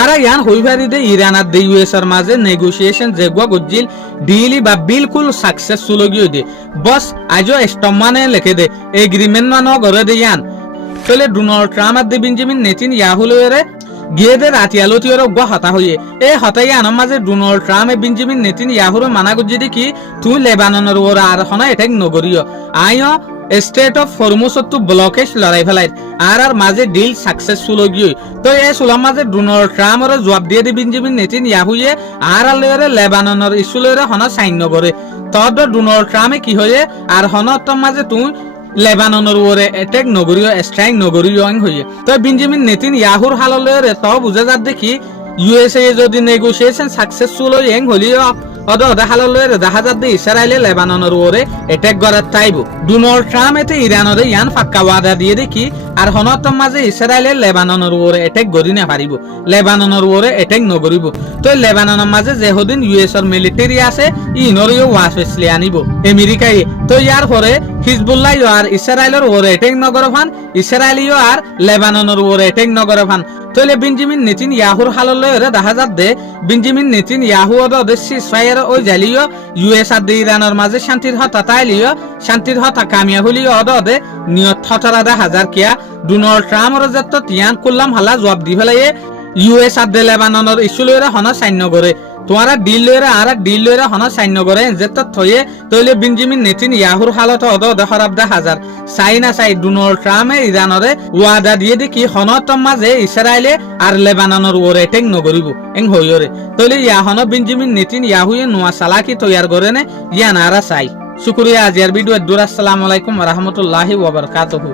আর ইয়ান হইবারি দে Iran আর দে US এর মাঝে negotiation যেগুয়া গজ্জিল ডিলি বা বিলকুল সাকসেসফুল গিয়ে দে বস আজও স্টমানে লিখে দে এগ্রিমেন্ট মানো করে দে ইয়ান তাহলে ডোনাল্ড ট্রাম্প আর দে বেঞ্জামিন নেতানিয়াহু লরে গিয়ে দে রাতিয়ালতি ওর গুয়া হতা হইয়ে এই হতাই আনার মাঝে ডোনাল্ড ট্রাম্প এ বেঞ্জামিন নেতানিয়াহুর মানা গজ্জি দে কি তুই লেবাননের ওর আর হনা এটাক নগরিয় আইও স্টেট অফ হরমুজতো ব্লকেজ লড়াই ফেলাই আর মাঝে ডিল সাকসেসফুল গিয়ে তো এই সুলার মাঝে ডোনাল্ড ট্রাম্পের জবাব দিয়ে দি বেঞ্জামিন নেতানিয়াহুয়ে আর লরে লেবাননের ইস্যু লরে হনা সাইন করে তদ ডোনাল্ড ট্রাম্পে কি হয়ে আর হনত মাঝে তুই লেবাননের ওরে এটেক নগরীয় স্ট্রাইক নগরীয় হয়ে তো বেঞ্জামিন নেতানিয়াহুর হাললে তো বুঝা যাত দেখি ইউএসএ যদি নেগোসিয়েশন সাকসেসফুল হয়ে হলিও অদা হাললে দেখা যাত দে ইসরায়েলে লেবাননের ওরে এটেক করার তাইব ডোনাল্ড ট্রাম্প এতে ইরানের ইয়ান ফাক্কা ওয়াদা দিয়ে দেখি আর হনত মাঝে ইসরায়েলে লেবাননের ওরে এটেক গড়ি না পারিব লেবাননের ওরে এটেক নগরিব তো লেবাননের মাঝে যেহদিন ইউএস এর মিলিটারি আছে ইনরিও ওয়াশ ফেসলি আনিব আমেরিকায় তো ইয়ার পরে হিজবুল্লাহ আর ইসরায়েলের ওরে এটেক নগর ফান ইসরায়েলিও আর লেবাননের ওরে এটেক নগর ফান তাহলে বেঞ্জামিন নেতানিয়াহুর হাললে দেখা যাত দে বেঞ্জামিন নেতানিয়াহু ওদের সিজফায়ার ওই জালিও ইউএস আর ইরানের মাঝে শান্তির হতা তাইলিও শান্তির হতা কামিয়া হলিও ওদে নিয়ত হতারা দেখা যার কিয়া ডোনাল্ড ট্রাম্পের যত তিয়ান করলাম হালা জবাব দি ফেলাইয়ে ইউএস আর লেবাননের ইস্যু লইরা হনা সাইন্য করে তোমারা ডিল লইরা আর ডিল লইরা হনা সাইন্য করে যেত থয়ে তইলে বেঞ্জামিন নেতানিয়াহুর হালত ওদে খারাপ দেখা যার চাই না চাই ডোনাল্ড ট্রাম্পে ইরানরে ওয়াদা দিয়ে দেখি হনত মাঝে ইসরায়েলে আর লেবাননের ওরে এটেক নগরিব এং হইরে তইলে ইয়া হন বেঞ্জামিন নেতানিয়াহুয়ে নোয়া চালাকি তৈয়ার করে নে ইয়া নারা চাই শুকরিয়া আজিয়ার ভিডিও আসসালামু আলাইকুম ওয়া রাহমাতুল্লাহি ওয়া বারাকাতুহু।